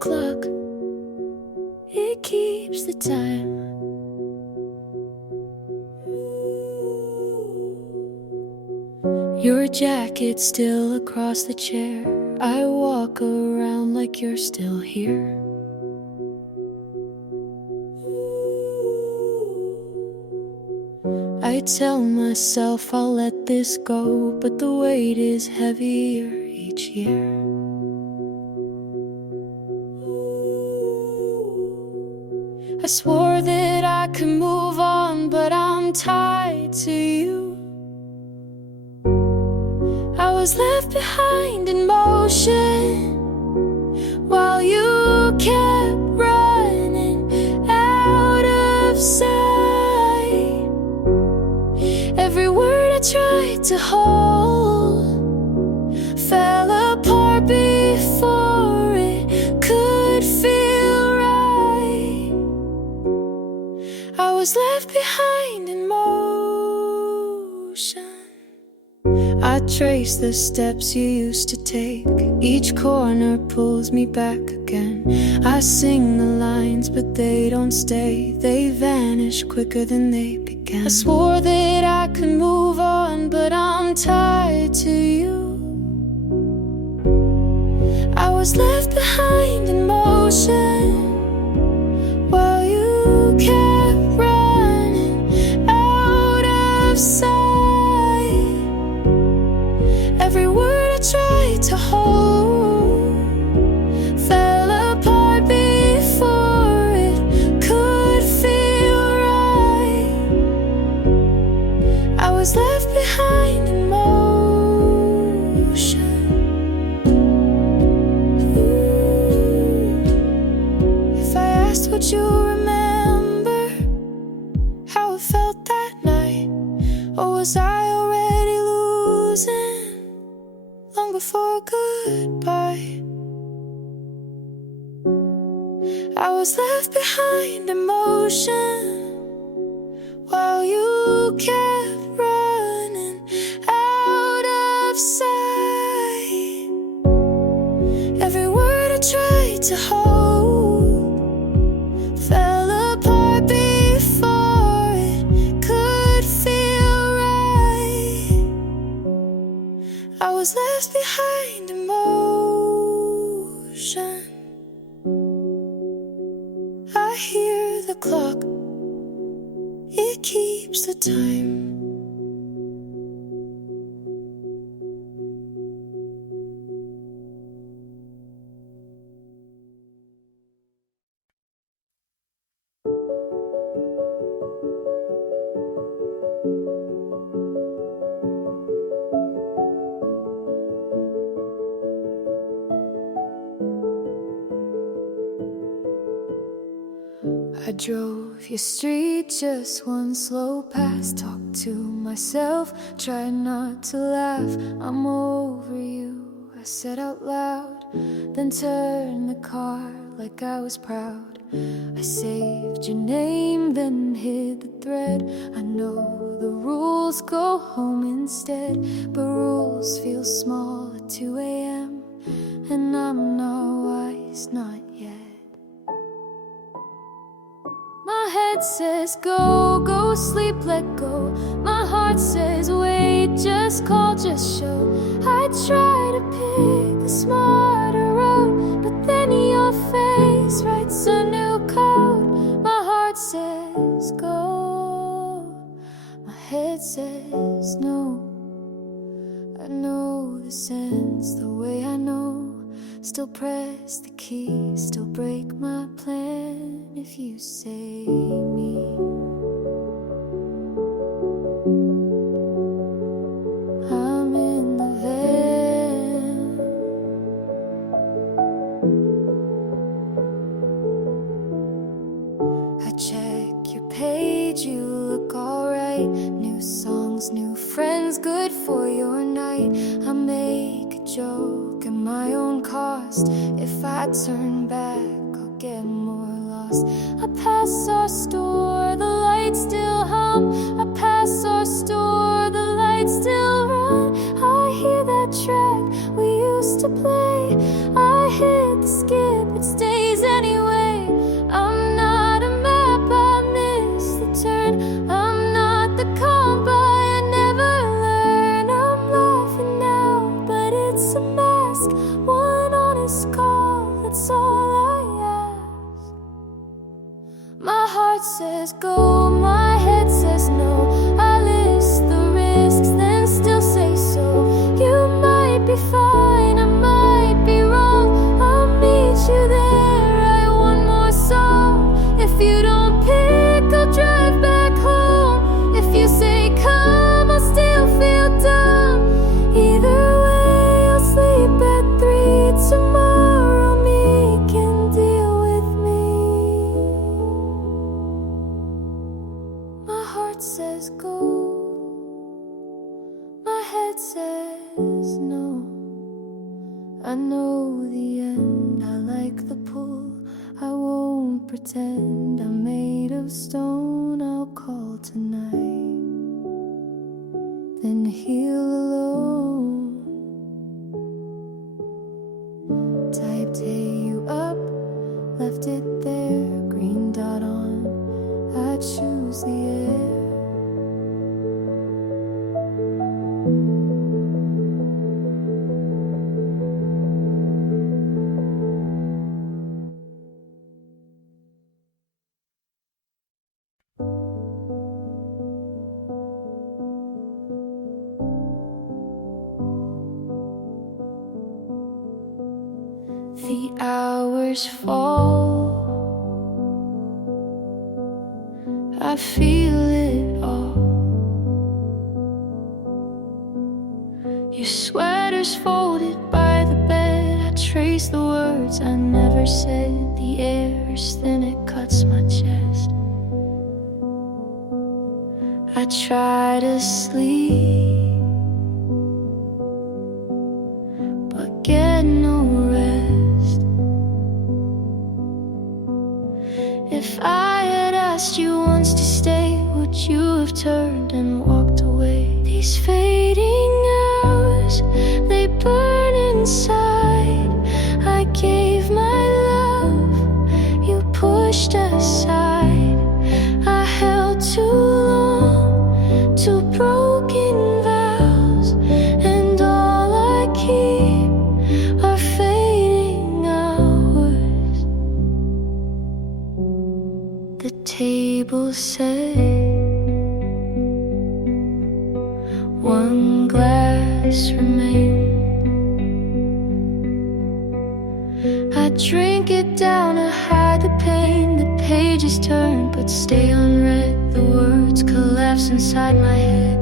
clock, it keeps the time. Your jacket still across the chair. I walk around like you're still here. I tell myself I'll let this go, but the weight is heavier each year. I swore that I could move on, but I'm tied to you. I was left behind in motion while you kept running out of sight. Every word I tried to hold fell apart before it could feel right. I was left behind in motion. I trace the steps you used to take. Each corner pulls me back again. I sing the lines, but they don't stay. They vanish quicker than they began. I swore that I could move on, but I'm tied to you. I was left behind in motion while you kept running out of sight. Every word I tried to hold fell apart before it could feel right. I was left behind in motion. If I asked, would you remember how it felt that night? Or was I already losing long before goodbye? I was left behind in motion while you kept running out of sight. Every word I tried to hold fell apart before it could feel right. I was left behind in motion. I hear the clock, it keeps the time. I drove your street, just one slow pass. Talked to myself, tried not to laugh. I'm over you, I said out loud. Then turned the car like I was proud. I saved your name, then hid the thread. I know the rules, go home instead. But rules feel small at 2 a.m. and I'm not wise, not yet. My head says go, go sleep, let go. My heart says wait, just call, just show. I try to pick the smarter road, but then your face writes a new code. My heart says go, my head says no. I know the sense the way I know. Still press the key, still break my plan if you save me. I'm in the van. I check your page, you look alright. New songs, new friends, good for your night. I make a joke at my own cost. If I turn back, I'll get more lost. I pass our store, the lights still hum. I pass our store, the lights still run. I hear that track we used to play. I I hit the skip, it stays anyway. I'm not a map, I miss the turn. I'm not the comp, I never learn. I'm laughing now, but it's a mask. One honest call, that's all I ask. My heart says go, my head says no. I list the risks, then still say so. You might be fine, I might be wrong. I'll meet you there, write one more song. If you don't pick, I'll drive back home. If you say come, I'll still feel dumb. Either way, I'll sleep at 3 tomorrow. Me can deal with me. My heart says go, my head says no. I know the end, I like the pull. I won't pretend I'm made of stone. I'll call tonight, then heal alone. Typed hey you up, left it there, green dot on. I choose the air. The hours fall, I feel it all. Your sweater's folded by the bed. I trace the words I never said. The air is thin, it cuts my chest. I try to sleep, but get no rest. If I had asked you once to stay, would you have turned and walked away? These fading hours, they burn inside. I gave my love, you pushed aside. I held too long to broken vows, and all I keep are fading hours. The table set, one glass remained. I drink it down to hide the pain. The pages turn but stay unread. The words collapse inside my head.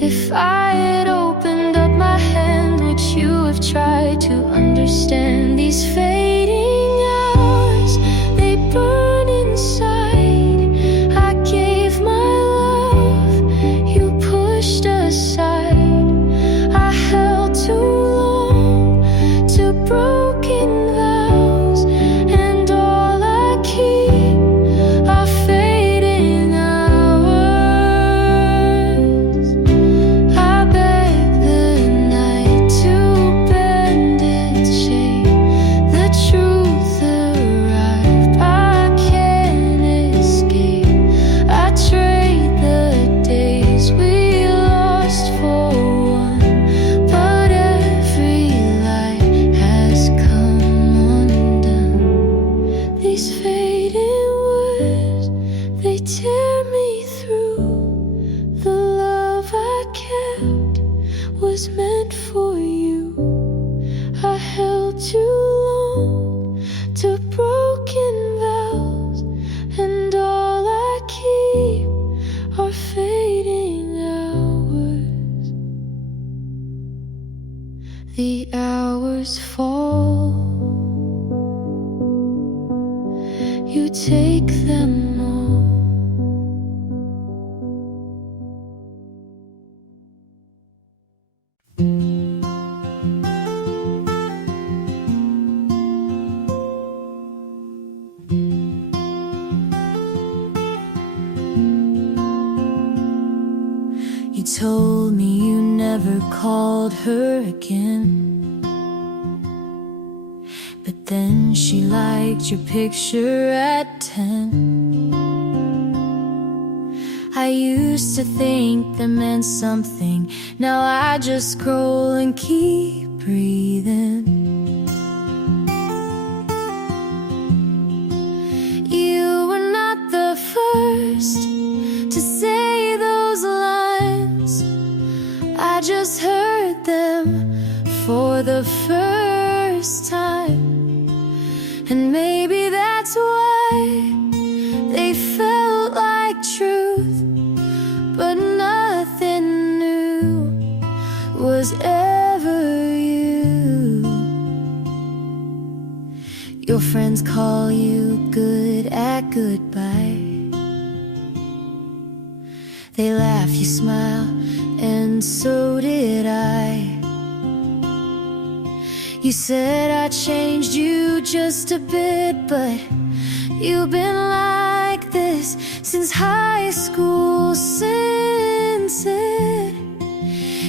If I had opened up my hand, would you have tried to understand? These fading hours, they burn inside. I gave my love, you pushed aside. I held too long to broken vows, and all I keep are fading hours. I beg the night to bend its shape. The truth arrived, I can't escape. I trade the days we lost for one, but every light has come undone. These fading words, they tear me through. The love I kept was meant for you. I held too long to broken vows, and all I keep are fading hours. The hours fall, you take them all. You told me you never called her again, but then she liked your picture at 10. I used to think that meant something. Now I just scroll and keep breathing. You were not the first to say those lines. I just heard them for the first time. And maybe that's why they felt like truth, but nothing new was ever you. Your friends call you good at goodbye. They laugh, you smile, and so did I. You said I changed you just a bit, but you've been like this since high school, since it.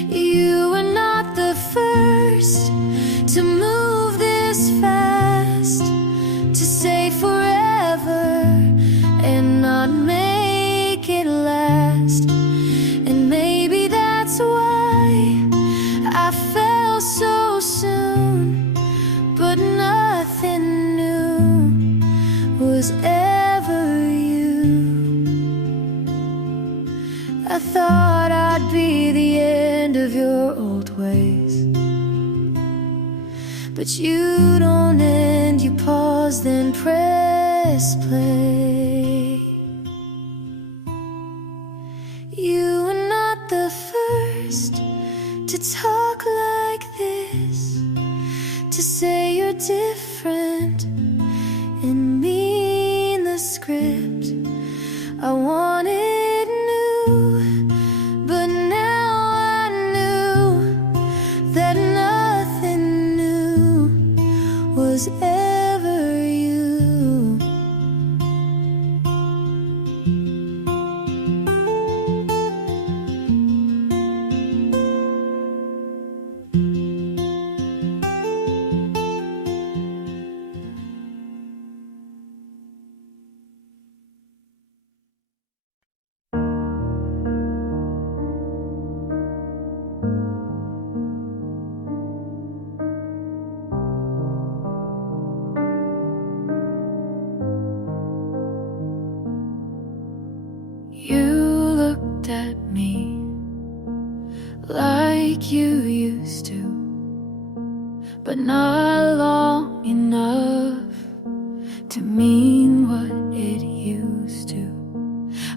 You were not the first to move this fast, to say forever and not make it last. And maybe that's why I fell so soon, but nothing new was ever you. I thought I'd be the end of your old ways, but you don't end, you pause, then press play. You were not the first to talk like this, to say you're different and mean the script. I wanted new, but now I knew that nothing new was ever you. You looked at me like you used to, but not long enough to mean what it used to.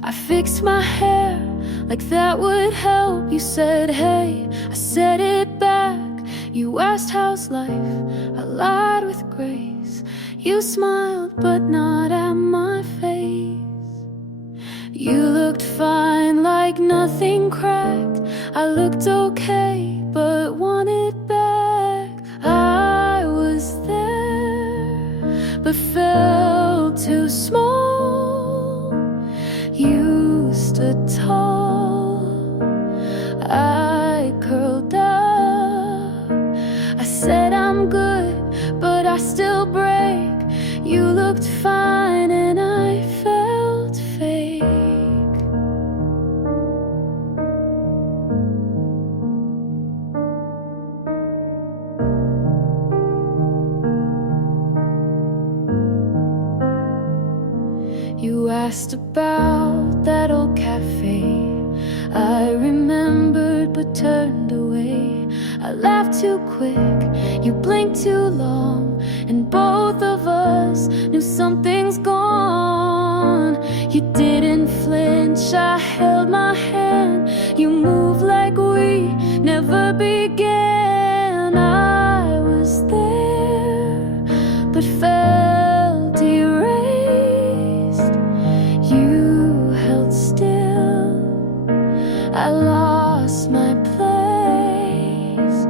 I fixed my hair like that would help. You said, hey, I said it back. You asked how's life, I lied with grace. You smiled, but not at my face. You looked fine, like nothing cracked. I looked okay, but wanted back. I was there, but felt too small. You stood tall, I curled up. I said I'm good, but I still break. You looked fine and I felt fake. You asked about that old cafe. I remembered but turned away. I laughed too quick, you blinked too long, and both of us knew something's gone. You didn't flinch, I held my hand. You moved like we never began. I was there, but felt erased. You held still, I lost my place.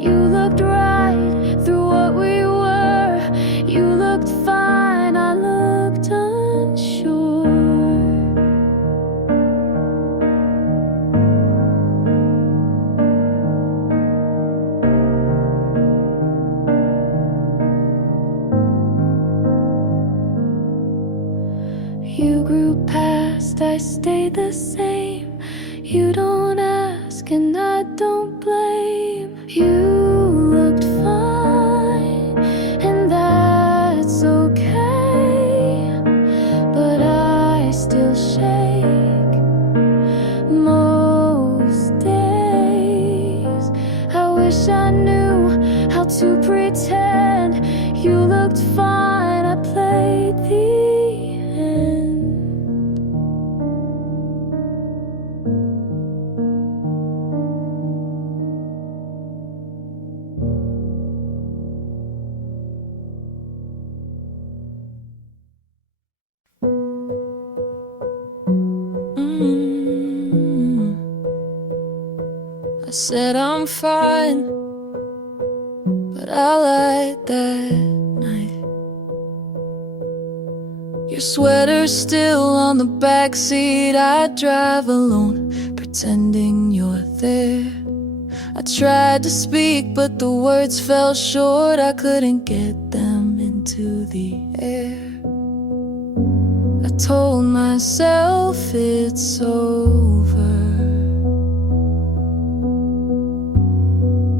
You looked right through what we were. You looked fine, I looked unsure. past, I stay the same. You don't ask and I don't blame. You looked fine, and that's okay, but I still shake most days. I wish I knew how to pretend. You looked fine, I played the end. I said I'm fine, but I lied that night. Your sweater's still on the backseat. I drive alone, pretending you're there. I tried to speak, but the words fell short. I couldn't get them into the air. I told myself it's over,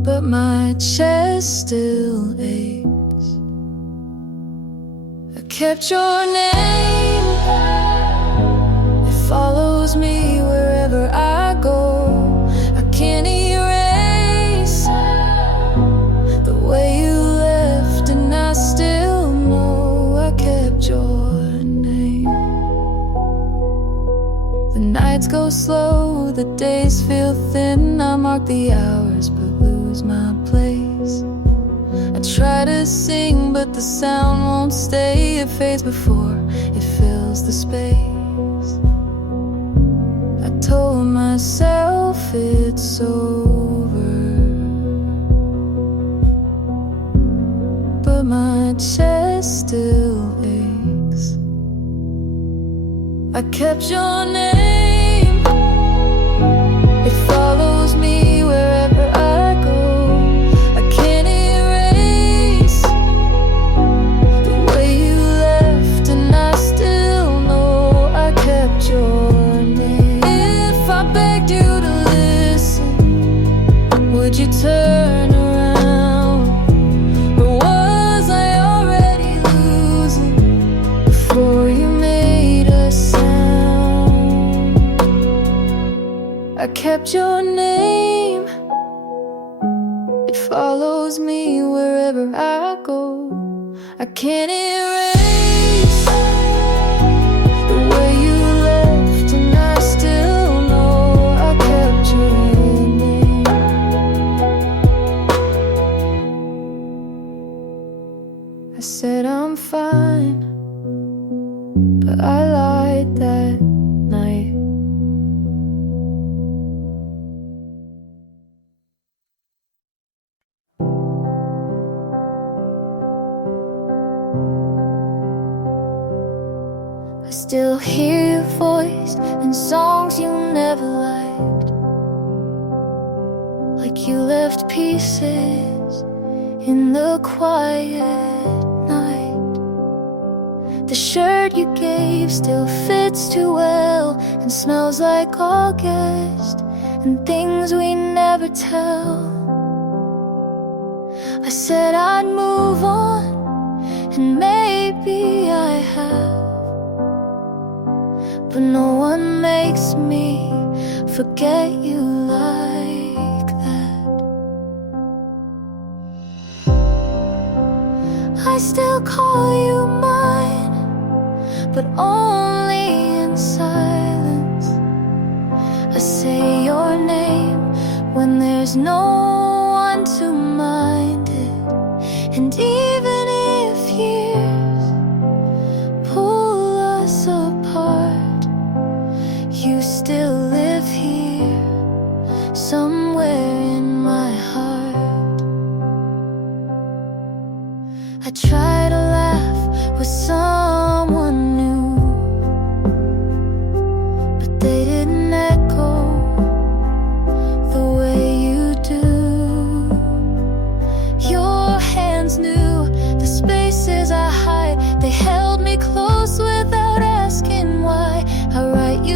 but my chest still aches. I kept your name, it follows me wherever I go. I can't erase the way you left, and I still know I kept your name. The nights go slow, the days feel thin. I mark the hours but lose my place. I try to sing but the sound won't stay. It fades before it fills the space. I told myself it's over, but my chest still aches. I kept your name, it follows me wherever I go. I can't erase the way you left, and I still know I kept your name. If I begged you to listen, would you turn around? Or was I already losing before you made a sound? I kept your name, it follows me wherever I go. I can't erase the way you left, and I still know I kept your name. I said I'm fine, but I lied that night. I still hear your voice in songs you never liked, like you left pieces in the quiet night. The shirt you gave still fits too well and smells like August and things we never tell. I said I'd move on, and maybe I have, but no one makes me forget you like that. I still call you mine, but only in silence. I say your name when there's no one to mind it, and even if years pull us apart, you still live here somewhere in my heart. I try to laugh with someone new, but they didn't echo the way you do. Your hands knew the spaces I hide. They held me close without asking why. I write you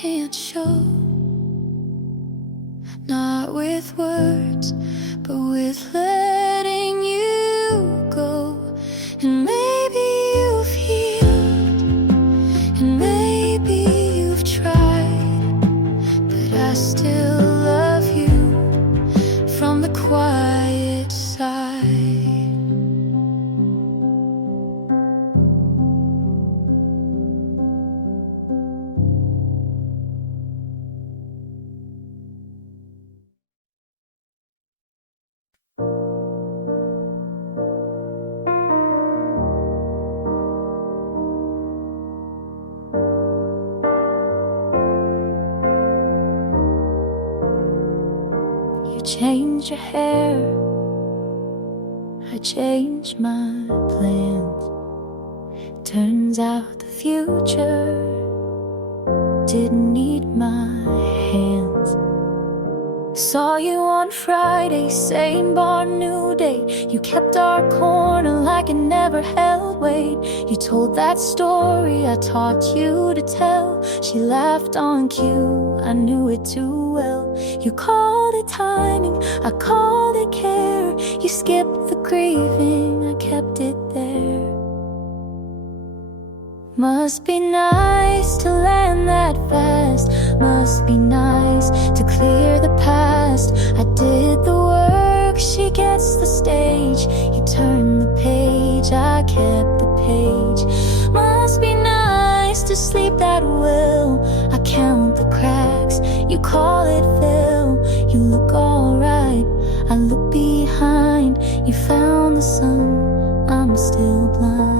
can't show, not with words, but with letting you go. And maybe you've healed, and maybe you've tried, but I still love you from the quiet side. You change your hair, I change my plans. Turns out the future didn't need my hands. Saw you on Friday, same bar, new date. You kept our corner like it never held weight. You told that story I taught you to tell. She laughed on cue, I knew it too well. You called it timing, I called it care. You skipped the grieving, I kept it there. Must be nice to land that fast. Must be nice to clear the past. I did the work, she gets the stage. You turn the page, I kept the page. Must be nice to sleep that well. I count the cracks, you call it fill. You look alright, I look behind. You found the sun, I'm still blind.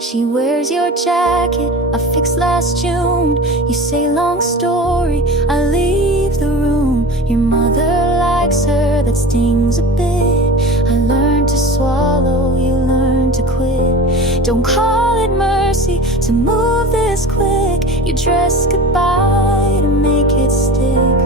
She wears your jacket, I fixed last June. You say long story, I leave the room. Your mother likes her, that stings a bit. I learned to swallow, you learned to quit. Don't call it mercy to move this quick. You dress goodbye to make it stick.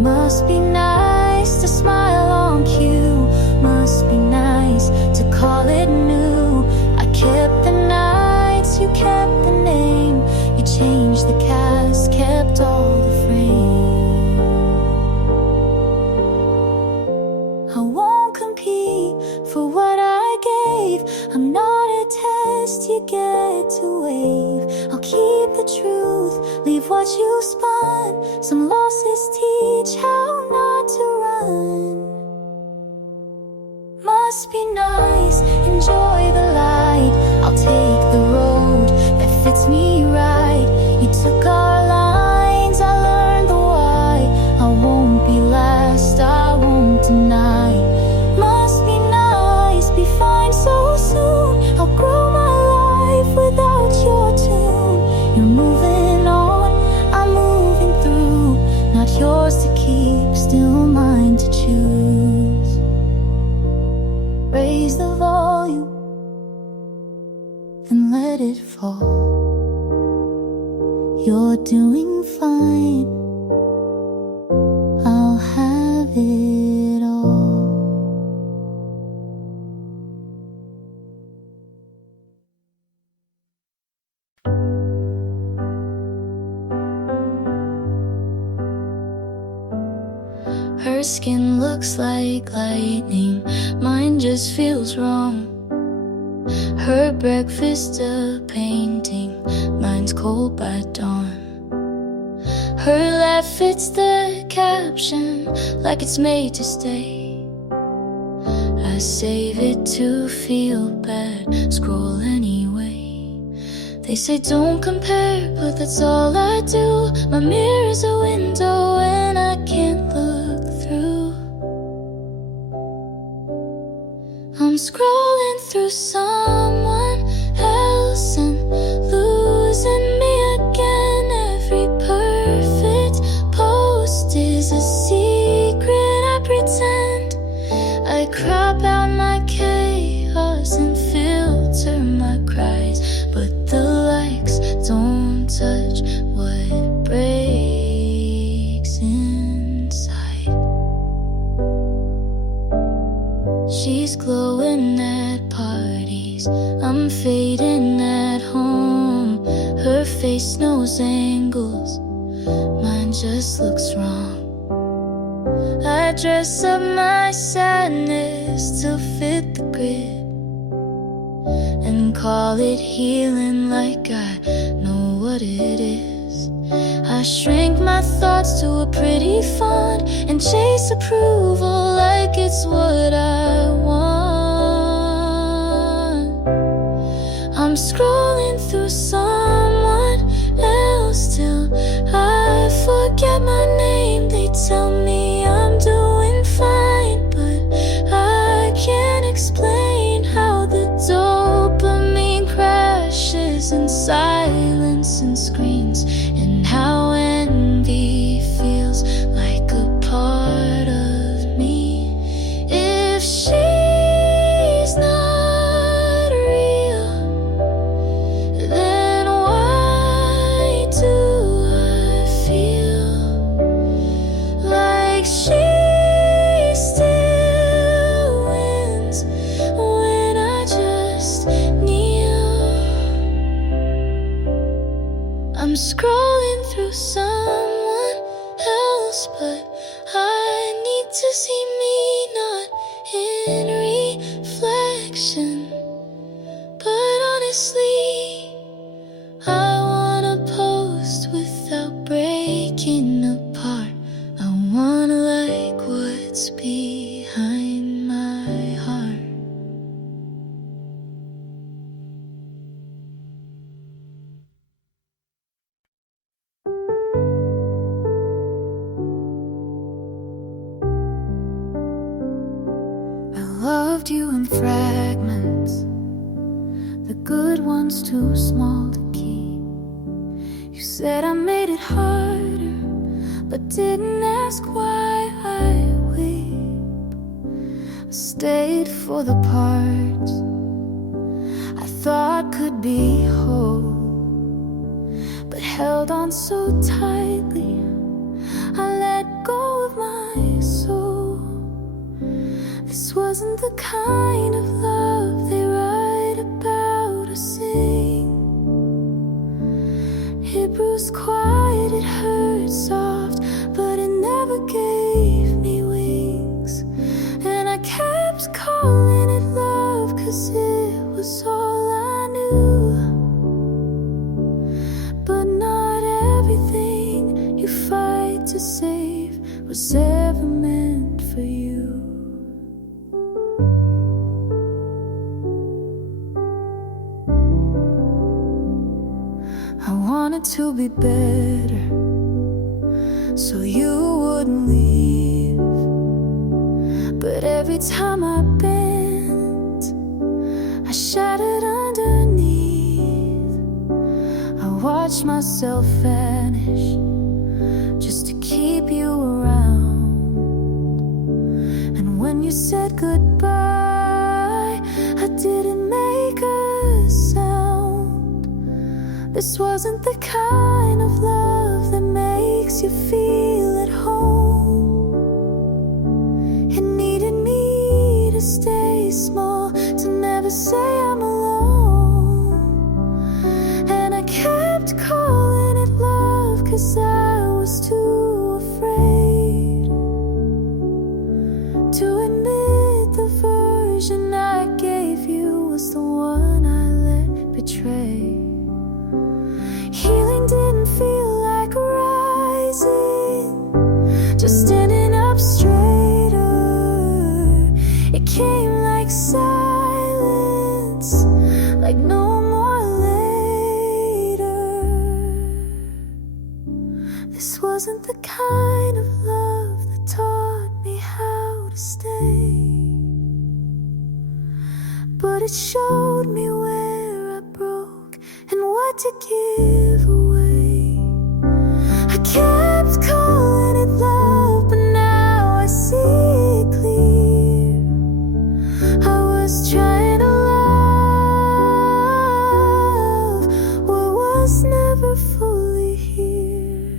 Must be nice to smile on cue. Must be nice to call it new. I kept the nights, you kept the name. You changed the cast, kept all the frame. I won't compete for what I gave. I'm not a test you get to wave. I'll keep the truth, leave what you spun. Some losses teach how not to run. Must be nice, enjoy the light. I'll take the road that fits me right. You took our lines, I learned the why. I won't be last, I won't deny. Must be nice, be fine so soon. I'll grow my life without your tune. You're moving on, I'm moving through. Not yours to keep, still mine to choose. Raise the volume, then let it fall. You're doing fine, I'll have it all. Her skin looks like lightning, mine just feels wrong. Her breakfast a painting, mine's cold by dawn. Her laugh fits the caption like it's made to stay. I save it to feel bad, scroll anyway. They say don't compare, but that's all I do. My mirror's a window and I can't look through. I'm scrolling through someone else and losing me again. Every perfect post is a secret I pretend. I crop out my chaos and filter my cries, but the likes don't touch what breaks inside. She's glowing at parts fading at home. Her face knows angles, mine just looks wrong. I dress up my sadness to fit the grid and call it healing like I know what it is. I shrink my thoughts to a pretty font and chase approval like it's what I want. I'm scrolling through someone else till I forget my name. They tell me I'm doing fine, but I can't explain how the dopamine crashes in silence and screens, and how envy feels like a part of me. If she's not real, then why do I feel like she still wins when I just kneel? I'm scrolling through someone else, but I need to see me not in reflection. But honestly, I wanna post without breaking apart. I wanna like what's behind my heart. I loved you in fragments, the good ones too small to keep. You said I made it harder, but didn't ask why I weep. I stayed for the parts I thought could be whole, but held on so tightly I let go of my soul. This wasn't the kind of love they write about or sing. It bruised quiet, it hurt soft, but it never gave me wings. And I kept calling it love, 'cause it was all I knew. But not everything you fight to save was ever meant for you. I wanted to be better, so you wouldn't leave. But every time I bent, I shattered underneath. I watched myself vanish just to keep you around. And when you said goodbye, I didn't make a sound. This wasn't the kind of love that makes you feel at home. It needed me to stay small, to never say I'm alone. And I kept calling it love, 'cause I was too afraid to admit the version I gave you was the one I let betray. Healing didn't feel like rising, just standing up straighter. It came like silence, like no more later. This wasn't the kind of love that taught me how to stay, but it showed me where I broke and what to give away. I kept calling it love, but now I see it clear. I was trying to love what was never fully here.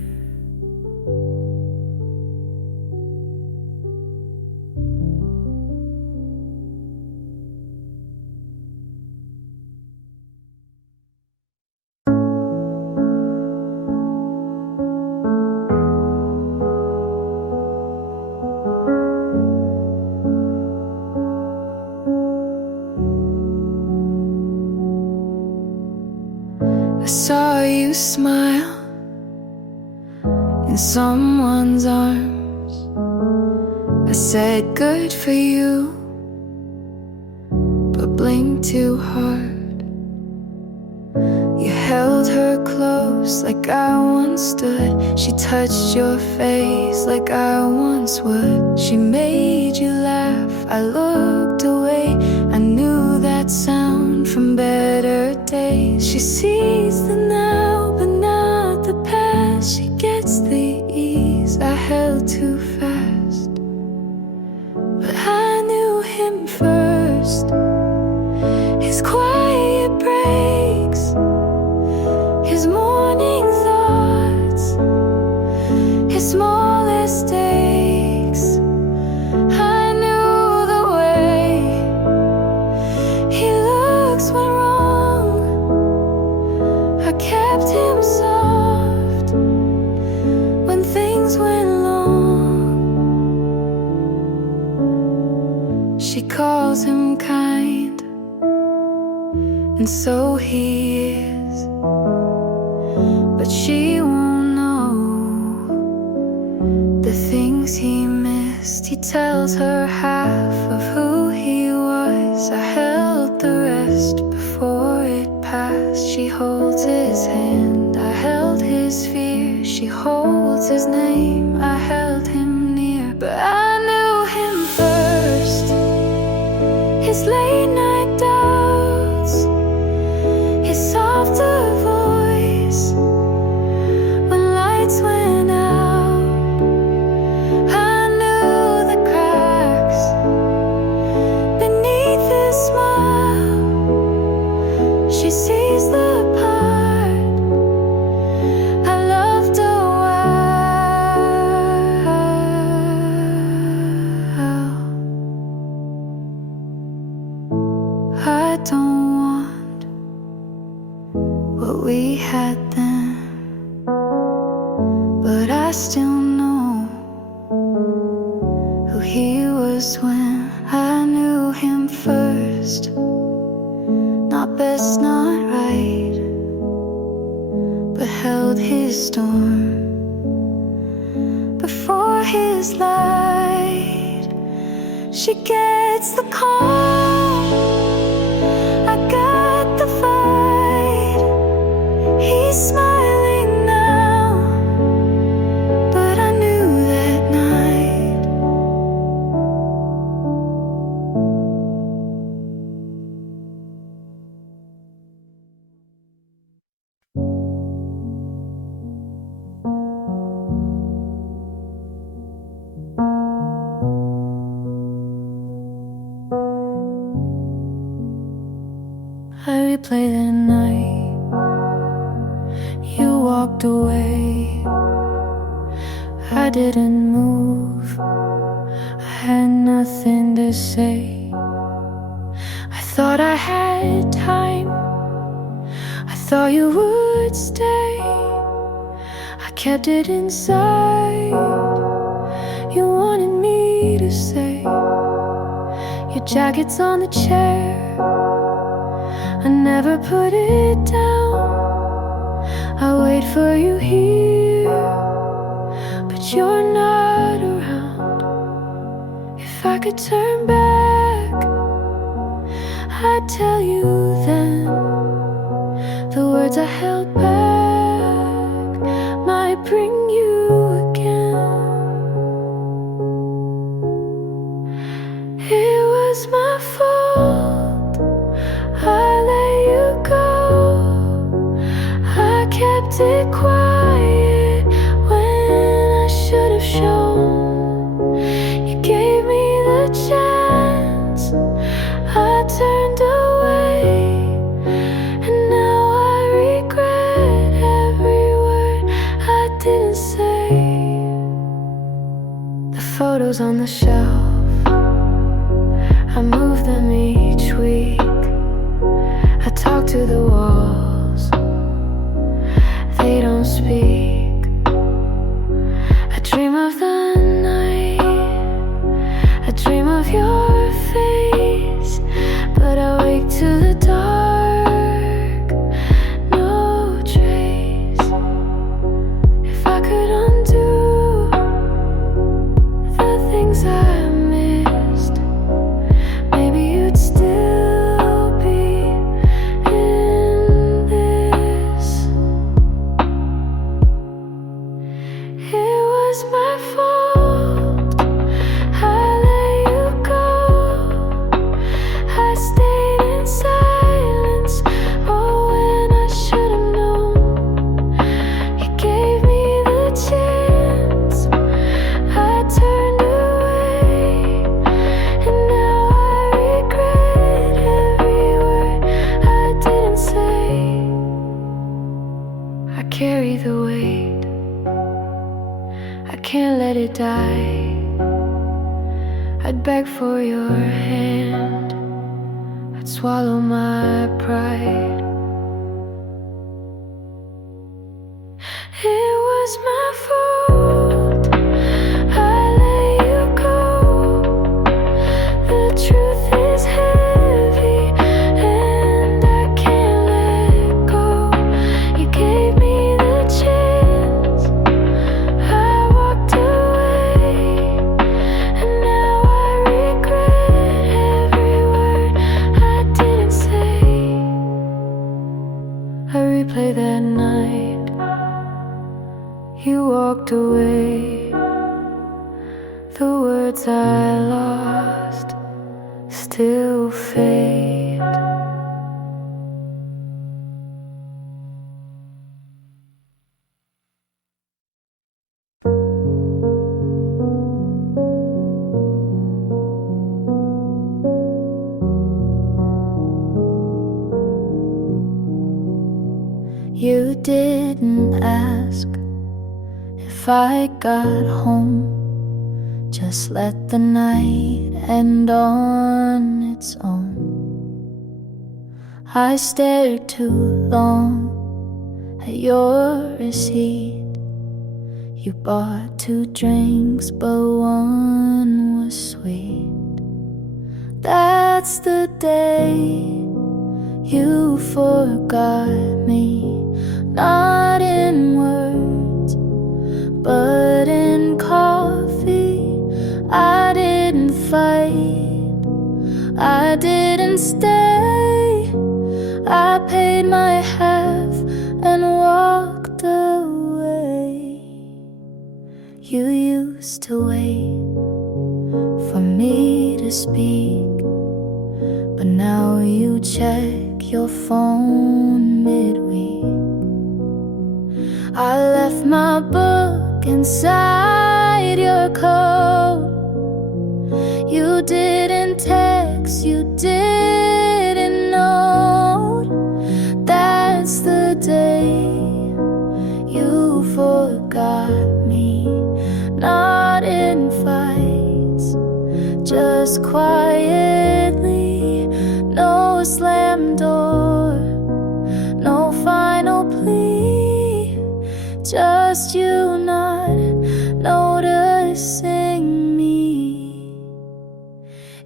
saw you smile in someone's arms. I said good for you, but blinked too hard. You held her close like I once stood. She touched your face like I once would. She made you laugh, I looked away. I knew that sound from better days. She sees the now, but not the past. She gets the ease I held too fast. But I knew him first. His quiet breaks, his morning thoughts, his smallest aches. I knew the way he looks when wrong. I kept him soft when things went long. She calls him kind, and so he is, but she won't know the things he missed. He tells her half of who he was. I held the rest before it passed. She holds his hand, I held his fear. She holds his name, I held him near. But I knew him first. His late night doubts, his softer voice when lights went out. I knew the cracks beneath his smile. She sees the part I loved a while. I don't want what we had then, but I still know who he was when I knew him first. Not best, not right, but held his storm before his light. She gets the calm, I got the fight. He's smiling now, but I knew that night. I replay the night you walked away. I didn't move, I had nothing to say. I thought I had time, I thought you would stay. I kept it inside, you wanted me to say. Your jacket's on the chair, I never put it down. I wait for you here, but you're not around. If I could turn back, I'd tell you then. The words I held back might bring you again. It was my fault, I let you go. I kept it quiet when I should have shown. You gave me the chance, I turned away, and now I regret every word I didn't say. The photos on the shelf, I move them each week. I talk to the walls, they don't speak. I dream of the night, I dream of your face, but I wake to the dark. No things I missed. Maybe you'd still be in this. It was my fault, I let you go. I stayed in silence, oh, when I should've known. You gave me the chance, I turned away, and now I regret every word I didn't say. I carry the weight, I can't let it die. I'd beg for your hand, I'd swallow my pride. It was my fault, I let you go. The truth is heavy, and I can't let go. You gave me the chance, I walked away, and now I regret every word I didn't say. I replay that night you walked away. The words I lost still fade. You didn't ask if I got home, just let the night end on its own. I stared too long at your receipt. You bought 2 drinks, but one was sweet. That's the day you forgot me, not in words, but in coffee. I didn't fight, I didn't stay. I paid my half and walked away. You used to wait for me to speak, but now you check your phone midweek. I left my book inside your coat. You didn't text, you didn't note. That's the day you forgot me, not in fights, just quietly. No slam door, no final plea, just you not noticing me.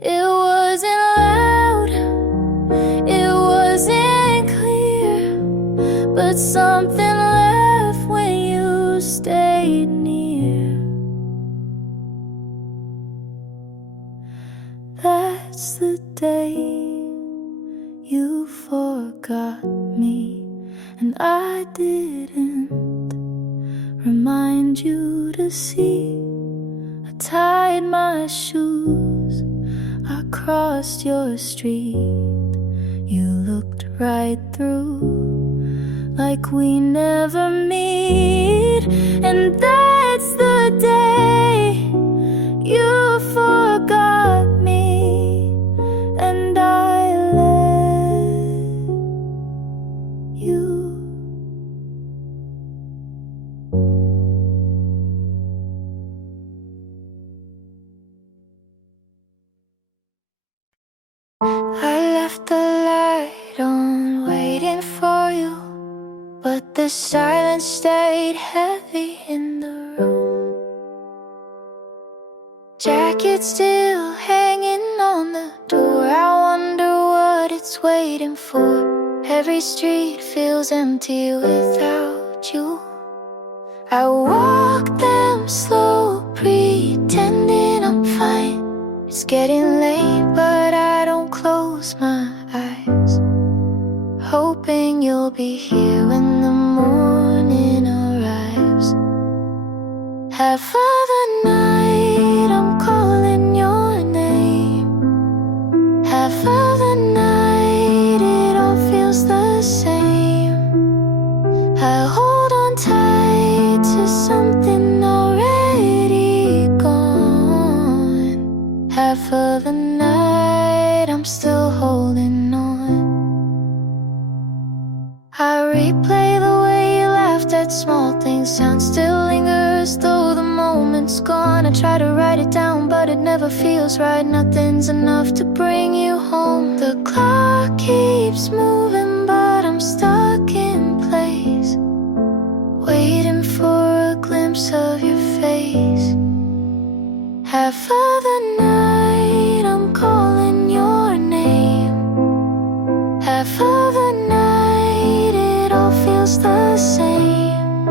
It wasn't loud, it wasn't clear, but something left when you stayed near. That's the day you forgot me, and I didn't remind you to see. I tied my shoes, I crossed your street. You looked right through, like we never meet. And that's the day you forgot me, and I let you. I left the light on, waiting for you, but the silence stayed heavy in the room. Jacket still hanging on the door, I wonder what it's waiting for. Every street feels empty without you. I walk them slow, pretending I'm It's getting late, but I don't close my eyes, hoping you'll be here when the morning arrives. Half of the night I'm calling your name. Half of the night it all feels the same. I hold on tight to something already gone. Half of the night I'm still holding on. I replay the way you laughed at small things. Sound still lingers though the moment's gone. I try to write it down but it never feels right. Nothing's enough to bring you home. The clock keeps moving but I'm stuck in place, waiting for a glimpse of your face. Half of the night I'm calling your name. Half of the night it all feels the same.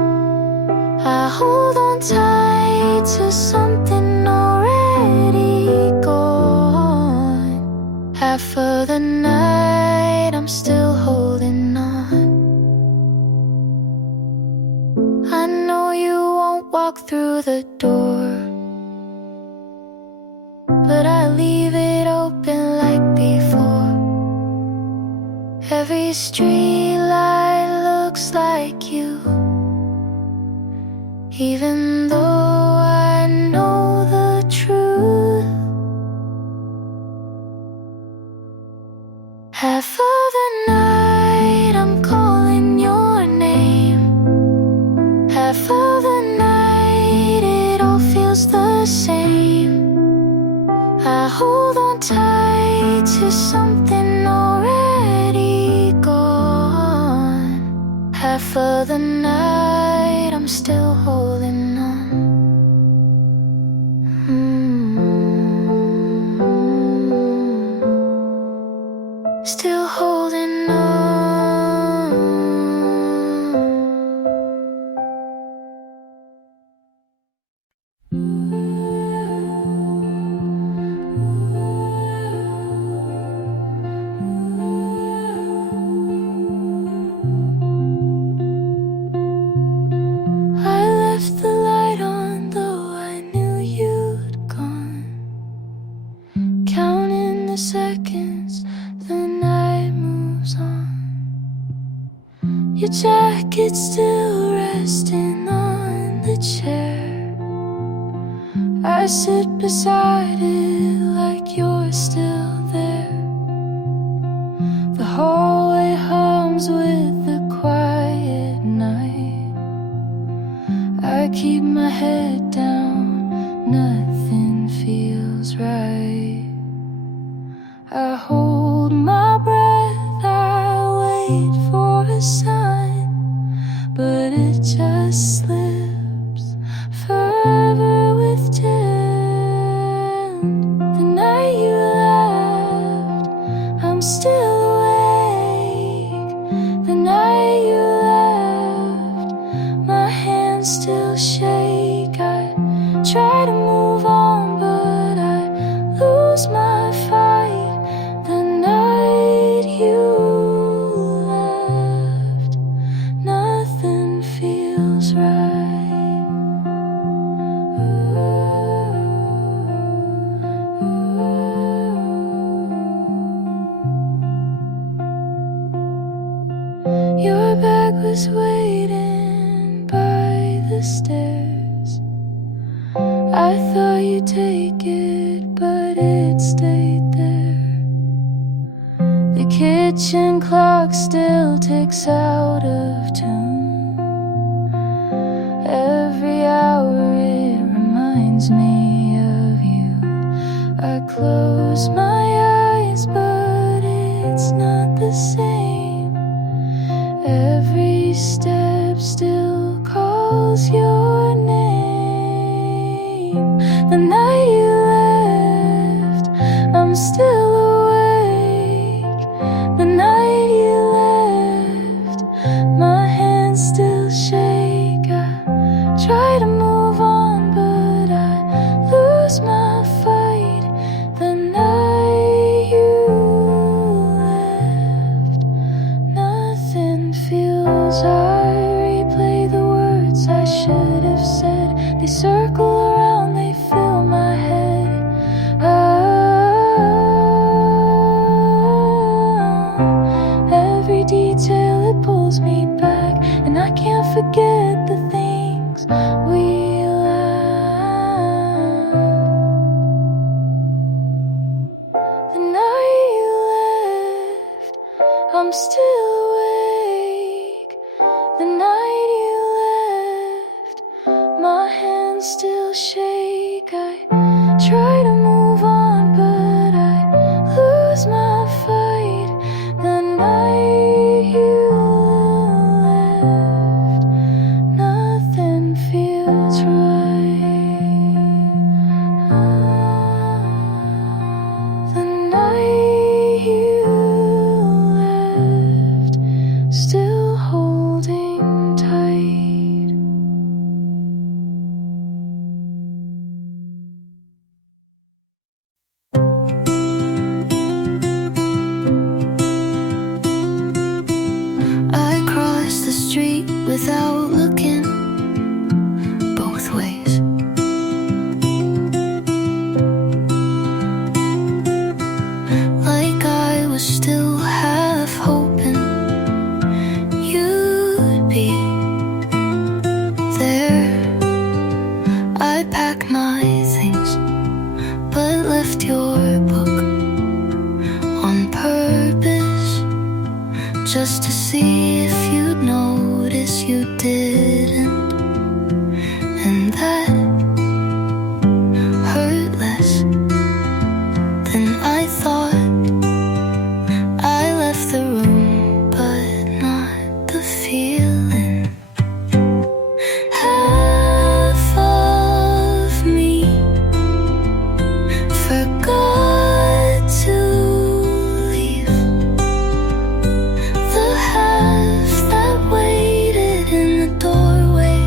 I hold on tight to something already gone. Half of the night I'm still holding on. I know you won't walk through the door, but I leave it open like before. Every street light looks like you, even though I know the truth. Half of the night I'm calling your name. Half of the night it all feels the same. I hold on tight to something already gone. Half of the night I'm still holding on. Still holding on. I left the light on though I knew you'd gone. Counting the seconds, the night moves on. Your jacket's still resting on the chair. I sit beside it like you're still there. The hallway hums with the quiet night. I keep my head down, nothing feels right. I hold my breath, I wait for a sign, but it just slips further with time. The night you left, I'm still awake. The night you left, my hands still shake. I try to move on, but I lose my fight. The night you left, nothing feels right. Your bag was waiting by the stairs. I thought you'd take it, but it stayed there. The kitchen clock still ticks out of tune. Every hour it reminds me of you. I close my eyes, but it's not the same. Every step still calls your name. The night you left, I'm still awake. The night you left, my hands still shake. I try to move on, but I lose my fight. The I'm still awake. The night you left, my hands still shake. I try to move on, but I lose my fight. The night you left, nothing feels right. The night you left, still holding tight. I crossed the street without looking both ways. Like I was still half hoping you'd be there. I packed my things, but left your book on purpose, just to see if you'd notice. You didn't, and that hurt less than I thought. I left the room, but not the feeling. Half of me forgot to leave. The half that waited in the doorway,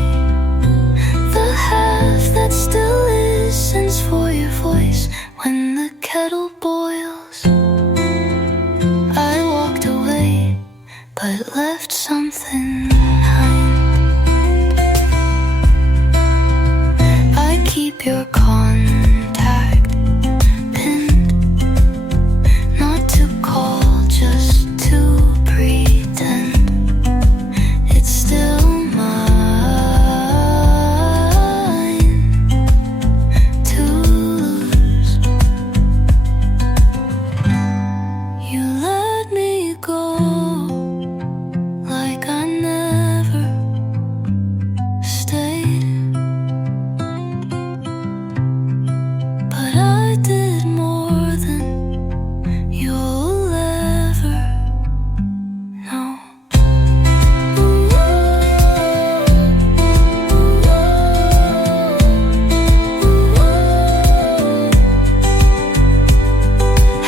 the half that still listens for your voice when the kettle boils. I walked away, but left something behind. I keep your contact pinned, not to call, just to pretend it's still mine to lose. You let me go like I never stayed, but I did more than you'll ever know.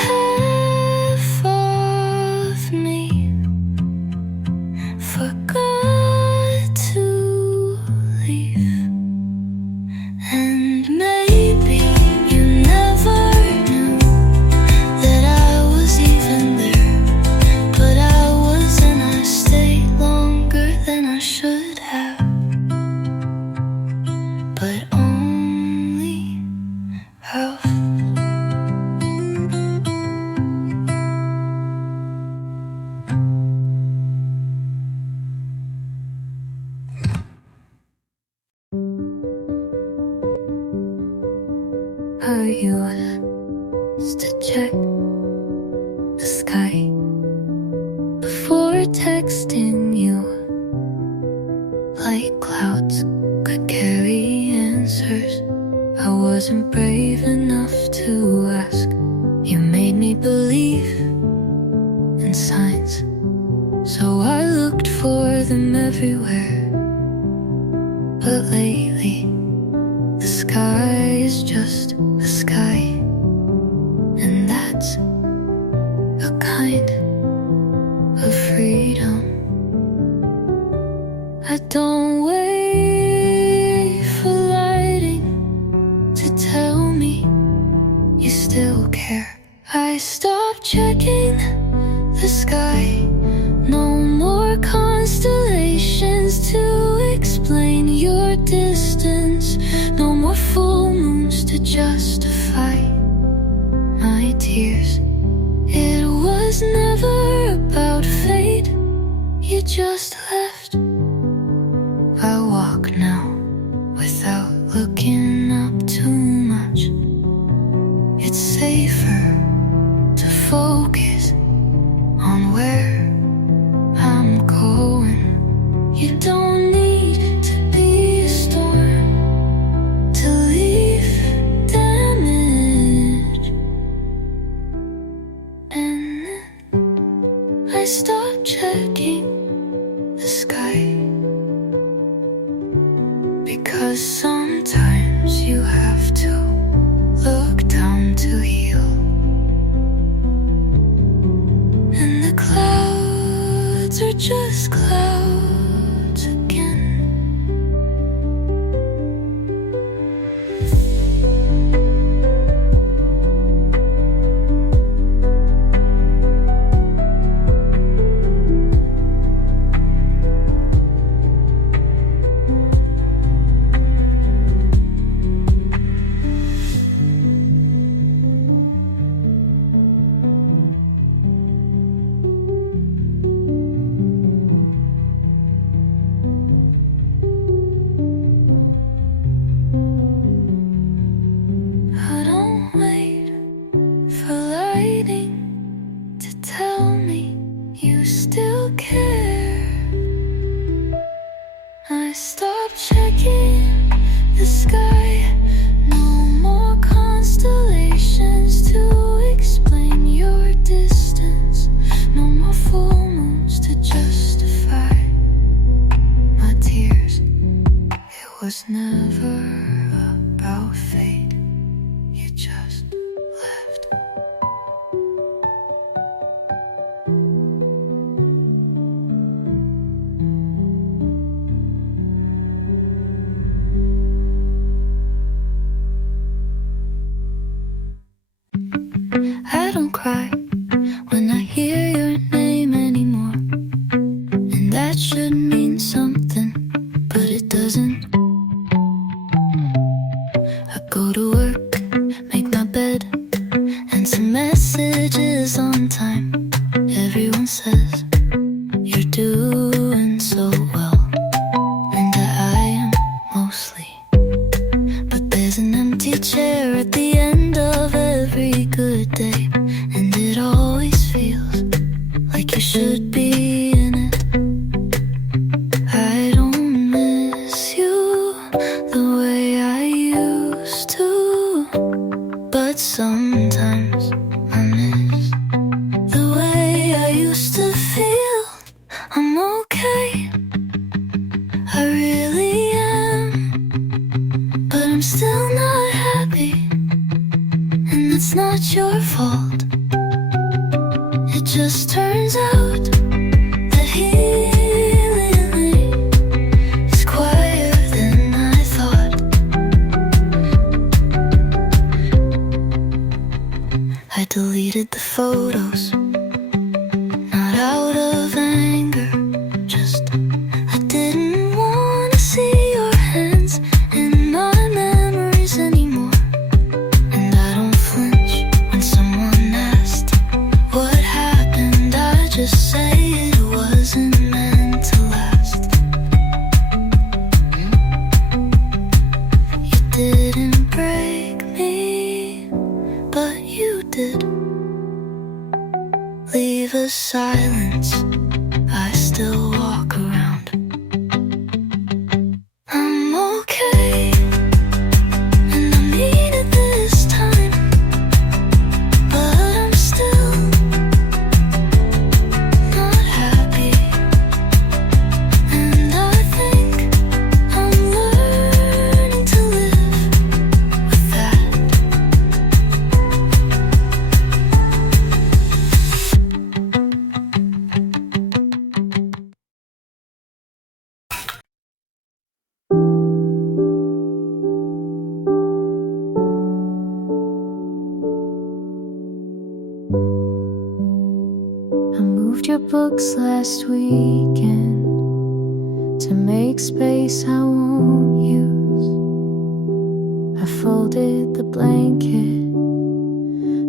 Half of me forgot to leave, and maybe you never knew that I was even there. But I was, and I stayed longer than I should have, but only half. I used to check the sky before texting you, like clouds could carry answers. I wasn't brave enough to ask. You made me believe in signs, so I looked for them everywhere. But lately, the sky is just the sky, and that's a kind of freedom. I don't wait for lighting to tell me you still care. I stopped checking the sky. No more constellations to explain your distance. No more full moons to justify my tears. It was never about fate. You just left. I walk now without looking up too much. It's safer to focus on where I don't cry when I hear your name anymore. And that should mean something, but it doesn't. I go to work, make my bed, and some messages on time. Everyone says you're doing so well, and I am mostly. But there's an empty chair at the end of every good day, and it always feels like you should be in it. I don't miss you the way I used to, but sometimes I miss the way I used to feel. I'm okay, I really am, but I'm still not happy, and it's not your fault. It just turns out that healing is quieter than I thought. I deleted the photos, not out of anger, just I didn't want to see your hands in my memories anymore. And I don't flinch when someone asked what happened. I just say it wasn't meant to last. You didn't break me, but you did. Leave a silence, I still walk around. I'm okay, and I mean it this time, but I'm still not happy. And I think I'm learning to live with that. I moved your books last weekend to make space I won't use. I folded the blanket,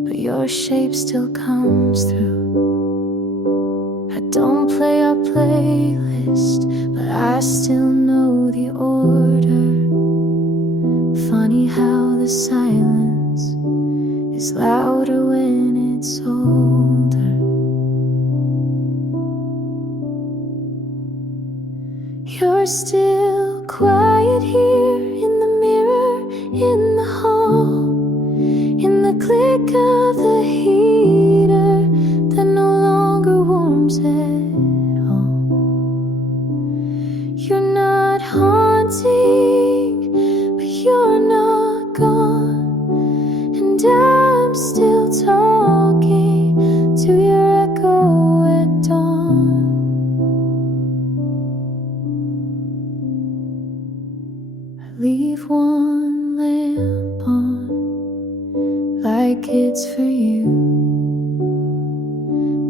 but your shape still comes through. I don't play our playlist, but I still know the order. Funny how the silence is louder when it's older. You're still quiet here in the mirror, in the hall, in the click of the heater that no longer warms at all. You're not haunting, but you're not gone, and I'm still talking to your echo at dawn. Leave one lamp on, like it's for you,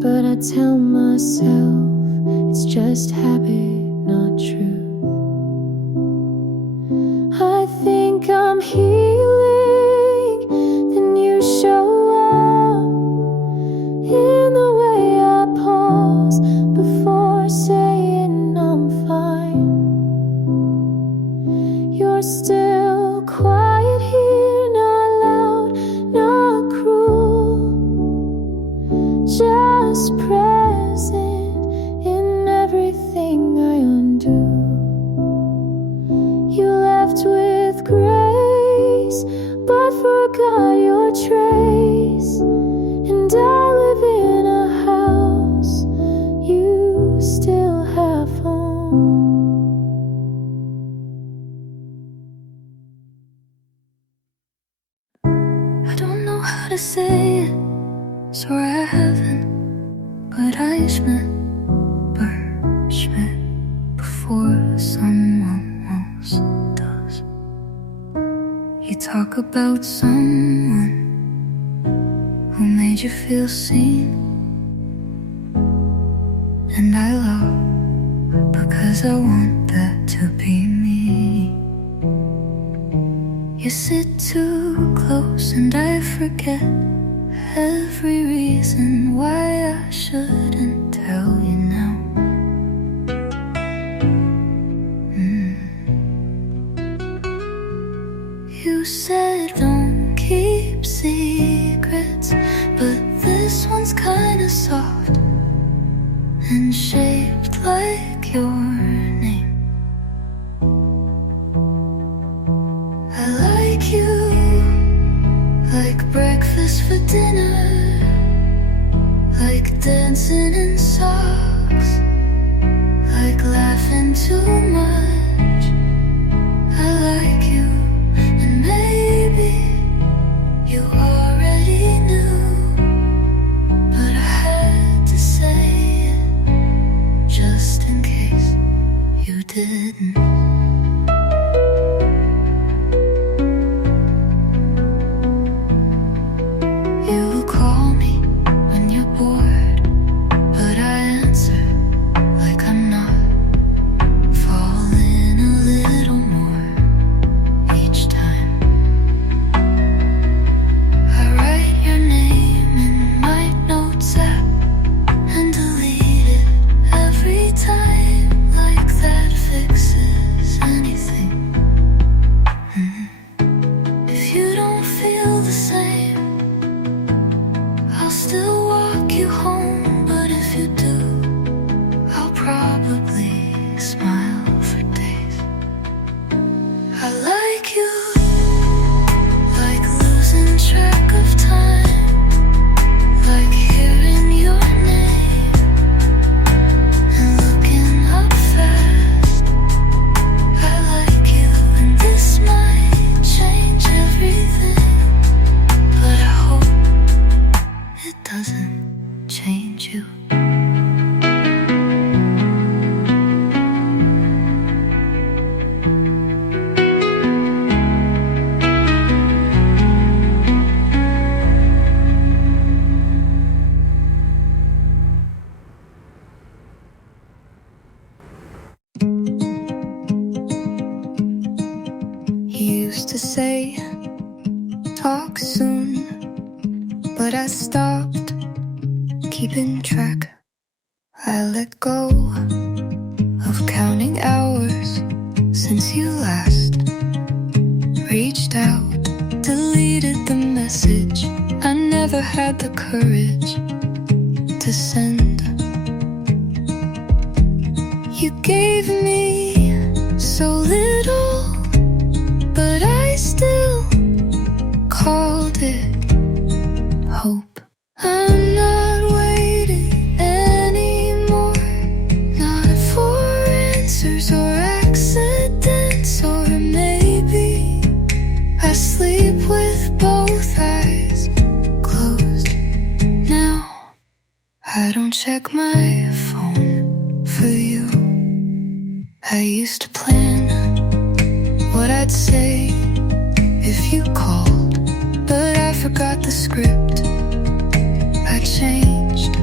but I tell myself it's just habit, not truth. I think I'm healing, then you show up in the way I pause before saying I'm fine. You're still quiet here, not loud, not cruel, just present in everything I undo. You left with grace, but forgot your trace, and I live in a house you still have home. I don't know how to say it, so I haven't, but I Schmidt before someone else does. You talk about someone who made you feel seen. And I love because I want that to be me. You sit too close and I forget every reason why I shouldn't tell you now. You said don't keep secrets, but this one's kinda soft and shaped like your name. I like you, like breakfast for dinner, like dancing in socks, like laughing too much. I like you, and maybe you already knew, but I had to say it just in case you didn't. You call me when you're bored, but I answer like I'm not. Falling a little more each time. I write your name in my notes app and delete it every time, like that fixes anything. If you don't feel the same, I'll still walk you home, but if you do, I'll probably smile for days. I like you, like losing track of time, like hearing your name and looking up fast. I like you, and this might change everything, but I hope it doesn't change you. You used to say, talk soon, but I stopped keeping track. I let go of counting hours since you last reached out, deleted the message I never had the courage to send. You gave me so little, but I still called it hope. I'm not waiting anymore, not for answers or accidents, or maybe I sleep with both eyes closed now. I don't check my phone for you. I used to plan what I'd say if you called, but I forgot the script. I changed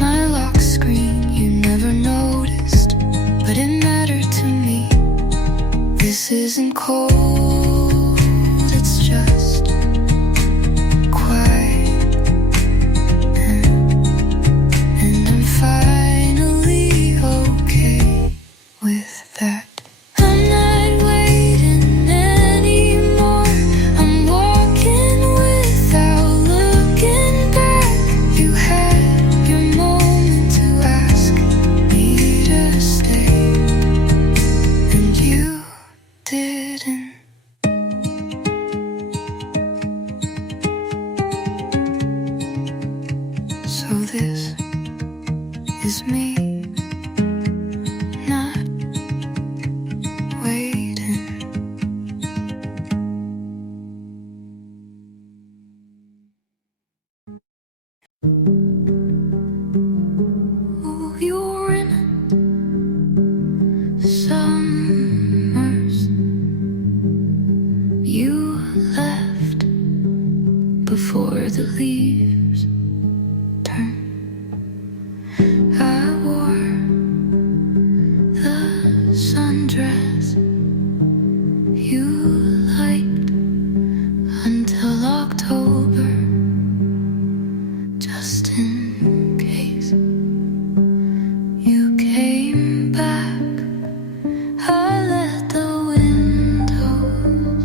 my lock screen, you never noticed, but it mattered to me. This isn't cold, it's just quiet, and I'm finally okay with that. I'm not waiting anymore, I'm walking without looking back. You had your moment to ask me to stay, and you didn't. So this is me not waiting. Oh, you're in summers. You left before the leaves turn. I wore the sundress you liked until October, just in case you came back. I let the windows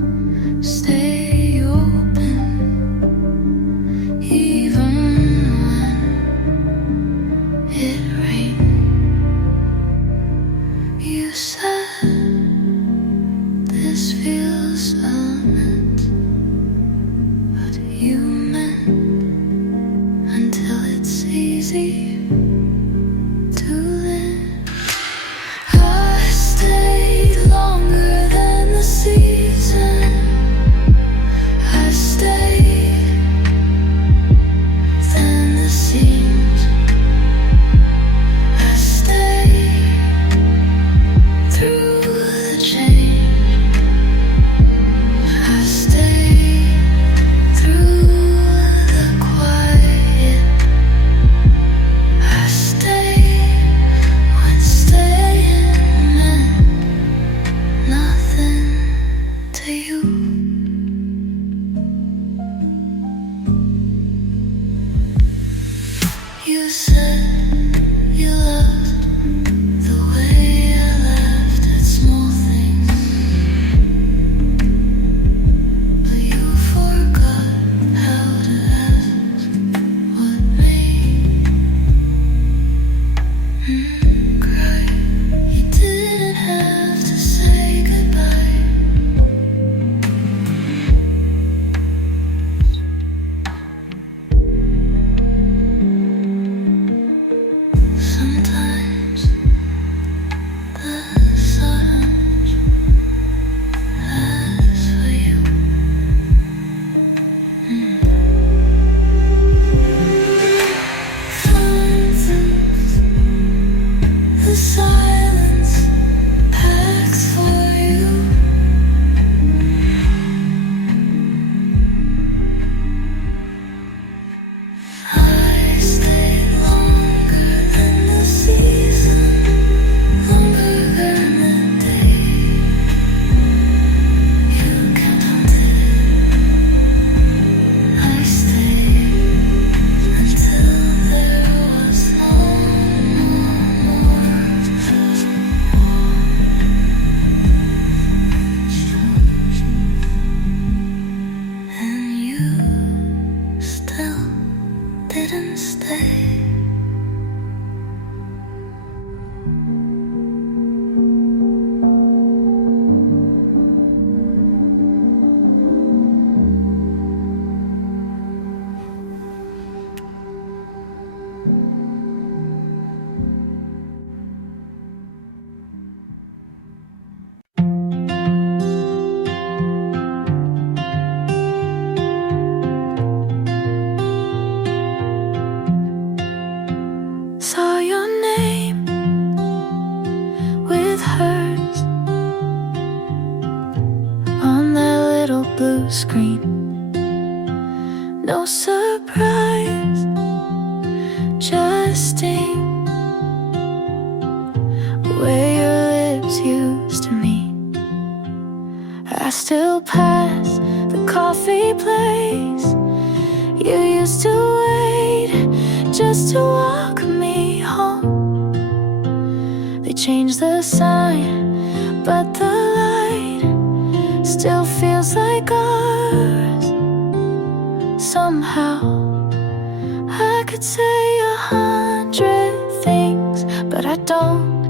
stay open, even when it rained. You said this feels immense, but you meant until it's easy to live. I stayed longer than the season. I stayed than the seams. I stayed through the change. I stayed through the quiet. I stayed when staying meant nothing to you. You said you loved the way I laughed at small things, but you forgot how to ask what made cry. You didn't have to say goodbye. Sometimes the silence asks for you. Sometimes the silence asks for you. I stayed longer than the season, longer than the day you counted. I stayed until there was no more and you still didn't stay. Saw your name with hers on that little blue screen. No surprise, just sting where your lips used to meet. I still pass the coffee place you used to wait just to walk me home. They changed the sign, but the light still feels like ours. Somehow I could say 100 things, but I don't.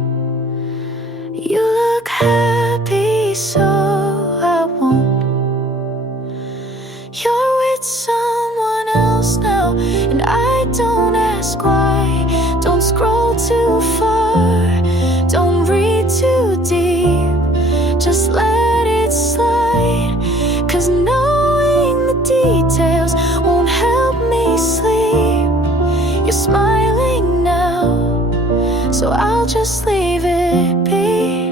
You look happy, so I won't. You're with someone else now, and I don't ask why. Don't scroll too far, don't read too deep, just let it slide. 'Cause knowing the details won't help me sleep. You're smiling now, so I'll just leave it be.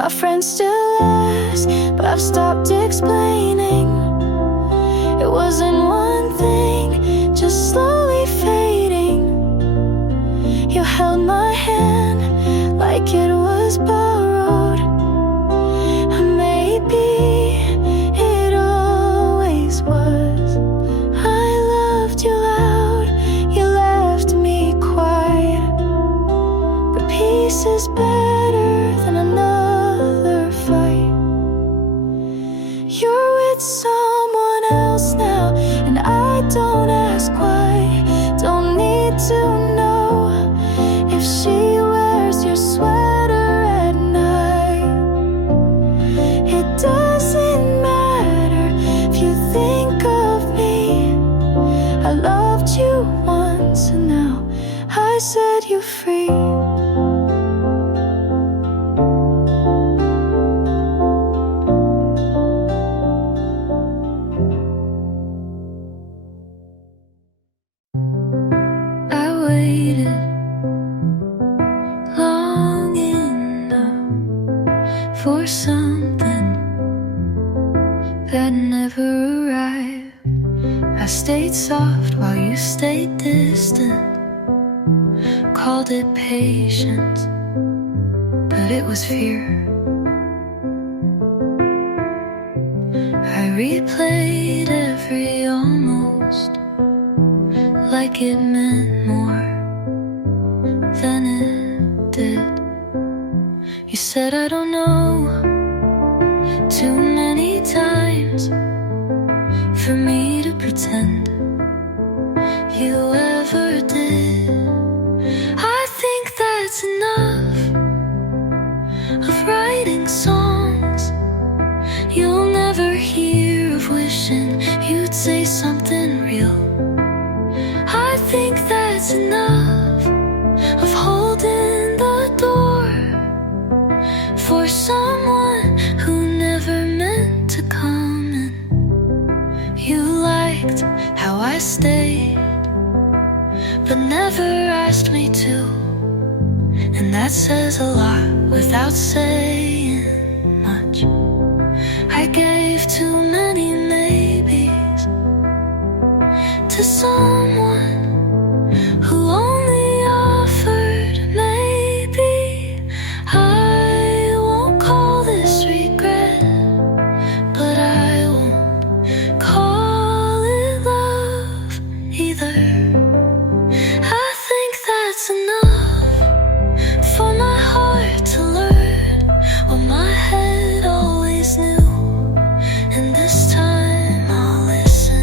My friends still last, but I've stopped explaining. It wasn't one thing, just slowly fading. You held my hand like it was borrowed. Maybe it always was. I loved you loud, you left me quiet. But peace is better than another fight. You're with someone else now, and I don't ask why. Don't need to know if she wears your sweater at night. It doesn't matter if you think of me. I loved you once, and now I set you free. Long enough for something that never arrived. I stayed soft while you stayed distant. Called it patience, but it was fear. I replayed every almost, like it meant more than it did. You said I don't know too many times for me to pretend you ever did. I think that's enough of writing songs you'll never hear, of wishing you'd say something real. I think that's enough of holding the door for someone who never meant to come in. You liked how I stayed, but never asked me to, and that says a lot without saying much. I gave too many maybes to someone who only offered maybe. I won't call this regret, but I won't call it love either. I think that's enough for my heart to learn what my head always knew, and this time I'll listen.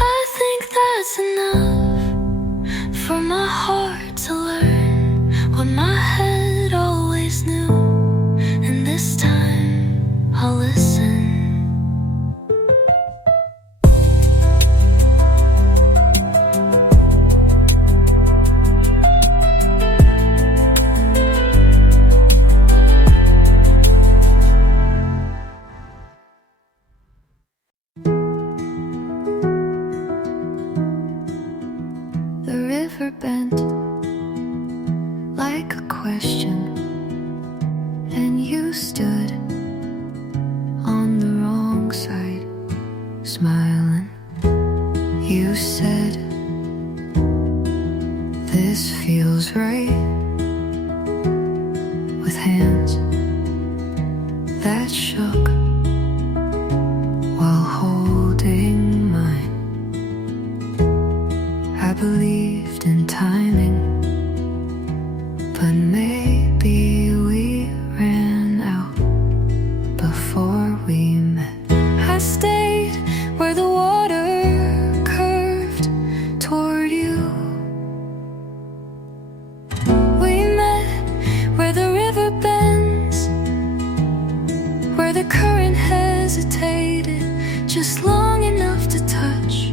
I think that's enough for my heart to learn what my head always knew, and this time I'll listen. The river bent like a question, and you stood on the wrong side, smiling. You said, "This feels right," with hands that shook while holding mine. I believed in timing, but maybe we ran out before we met. I stayed where the water curved toward you. We met where the river bends, where the current hesitated just long enough to touch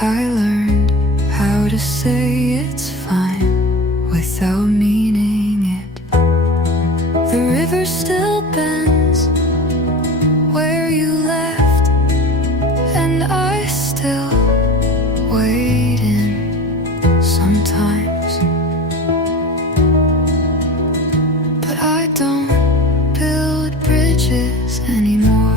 I learned how to say it's fine without meaning it. The river still bends where you left, and I still wade in sometimes. But I don't build bridges anymore.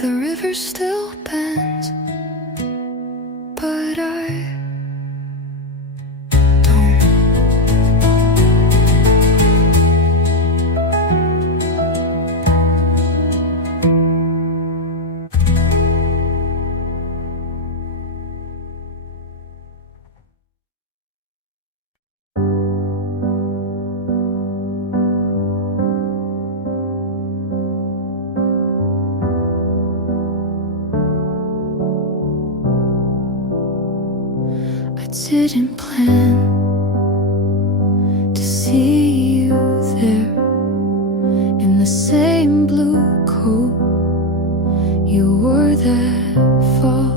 The river still bends, but I don't. I didn't plan to see you there in the same blue coat you wore that fall.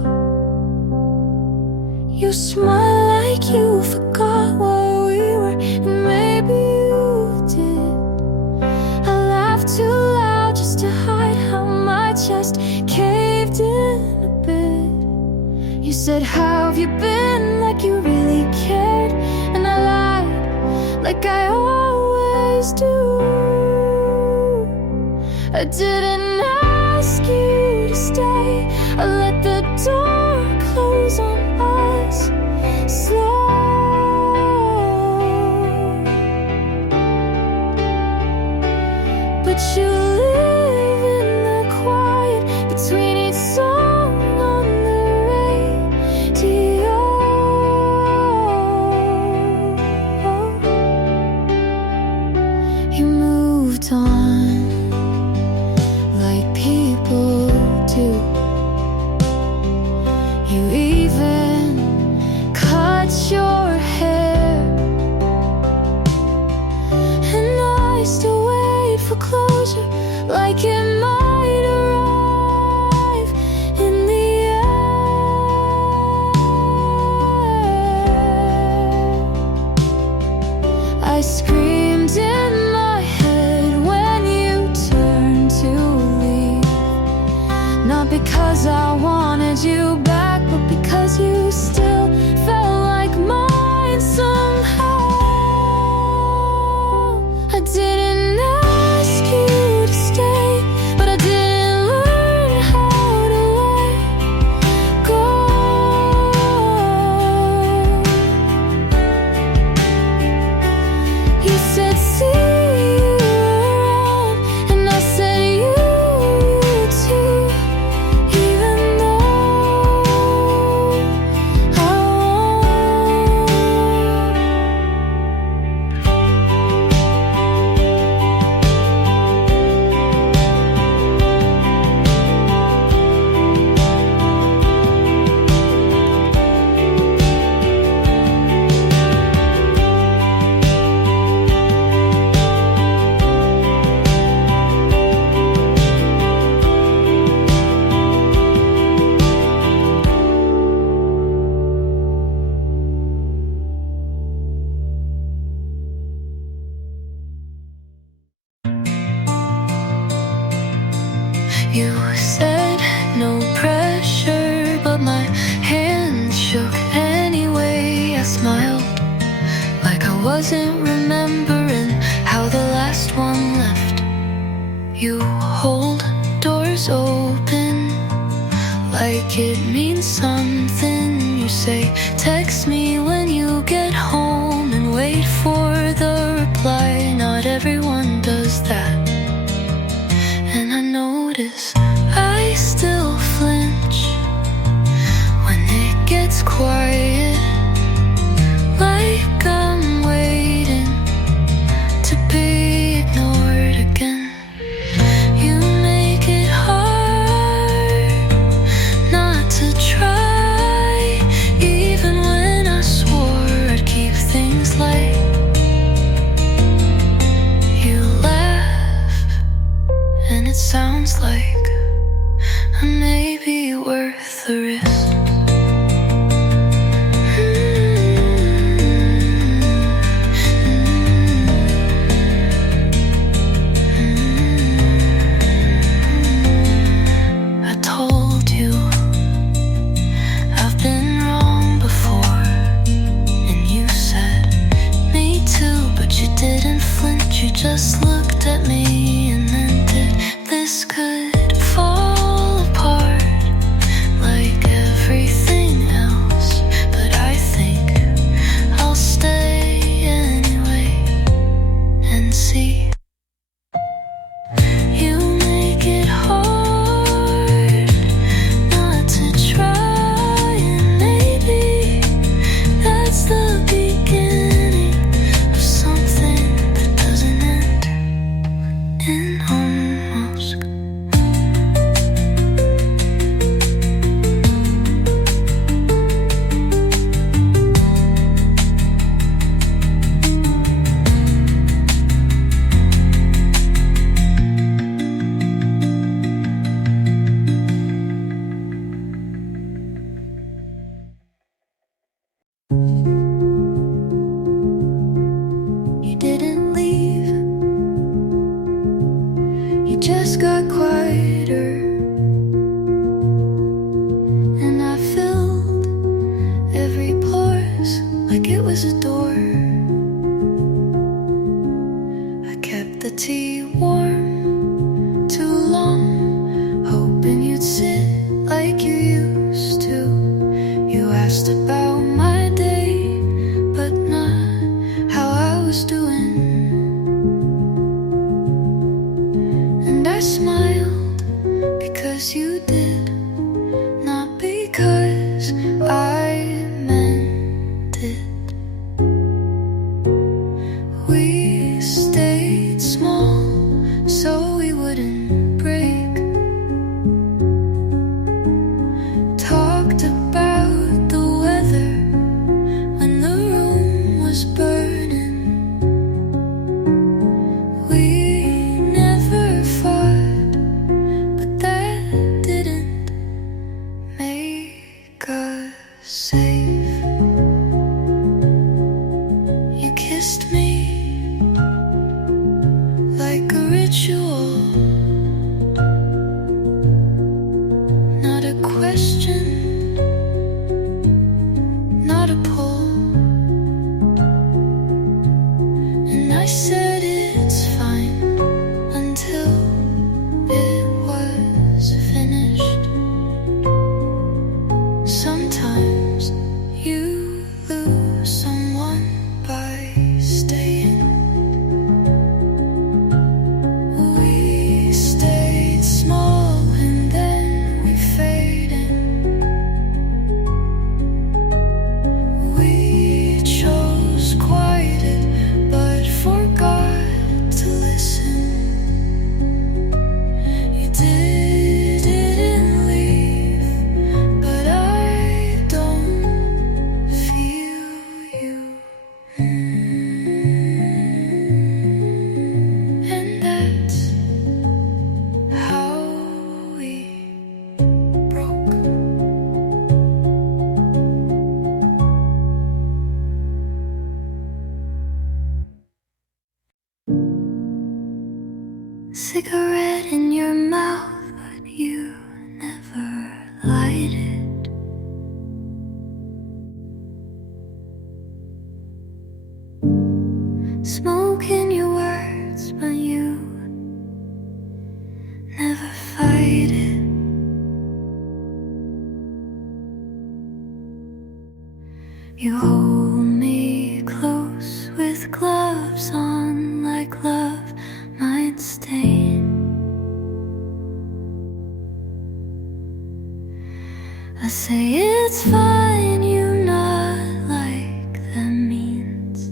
You smile like you forgot what we were, and maybe you did. I laughed too loud just to hide how my chest caved in a bit. You said, "How have you been?" like you really cared, and I lied like I always do. I didn't ask you to stay, I let the door close on us slow. But you live in the quiet between each song on the radio. You moved on like people do. You even cut your hair, and I still wait for closure, like it might arrive in the air. I screamed in my head when you turned to leave, not because I wanted you back, but because you still felt like mine somehow. I didn't ask you to stay, but I didn't learn how to let go. You said, "See you around," and I said, you too, even though I won't. You said no pressure, but my hands shook anyway. I smiled like I wasn't remembering how the last one left. You hold doors open like it means something. You say, "Text me when you get home," and wait for the reply. Not everyone does that, and I notice I still flinch when it gets quiet, like I'm waiting like I may be worth the risk. I told you I've been wrong before, and you said me too, but you didn't flinch. You just looked at me and then did this could fall apart like everything else, but I think I'll stay anyway and see. You make it hard not to try, and maybe that's the beginning of something that doesn't end in almost. You didn't leave, you just got quieter, and I filled every pause like it was a door. I kept the tea warm too long, hoping you'd sit like you used to. You asked about my day, but not how I was doing. And I smiled because you did, not because I meant it. We stayed small so we wouldn't break. Talked about the weather when the room was burning. We never fought, but that didn't make us safe. You kissed me like a ritual, not a question, not a pull. And I said it's fine until it was finished. Sometimes you lose someone by staying. We stayed small and then we faded. We chose quieted but forgot to listen. You didn't leave, but I don't feel you. And that's how we broke. Cigarette in your mouth, but you never light it. Smoke in your words, but you never fight it. You hold me close with gloves on, like love might stain. I say it's fine, you nod like that means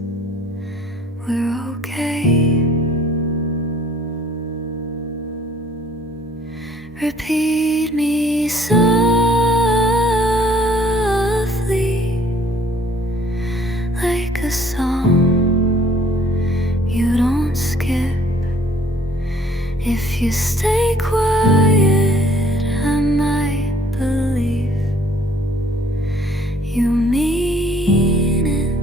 we're okay. Repeat me softly like a song you don't skip. If you stay quiet, I might believe you mean it.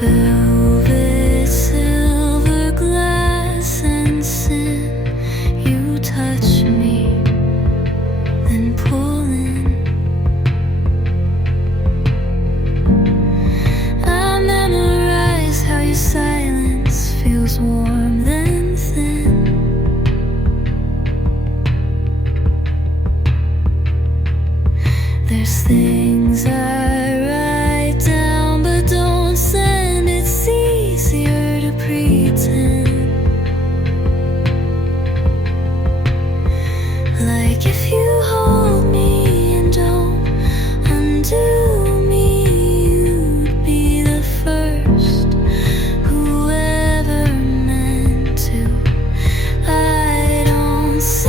Velvet, silver glass and sin, you touch me, then pull in. I memorize how your silence feels warm then thin. There's things I write down but don't send. It's easier to pretend. Like if you hold me and don't undo me, you'd be the first who ever meant to. I don't say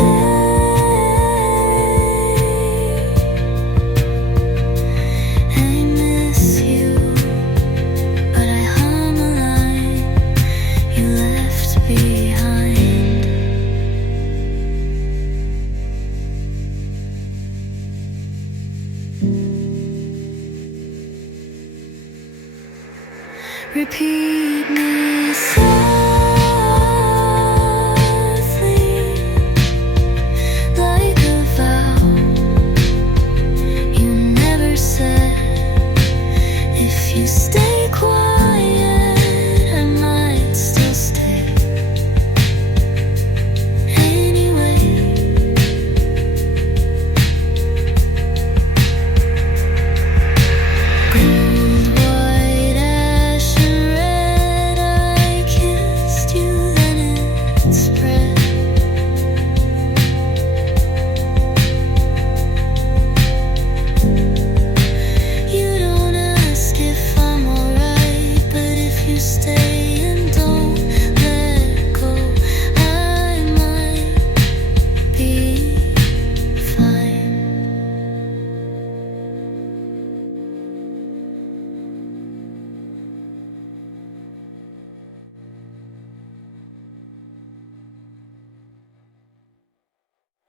I miss you, but I hum a line you left behind. Repeat me.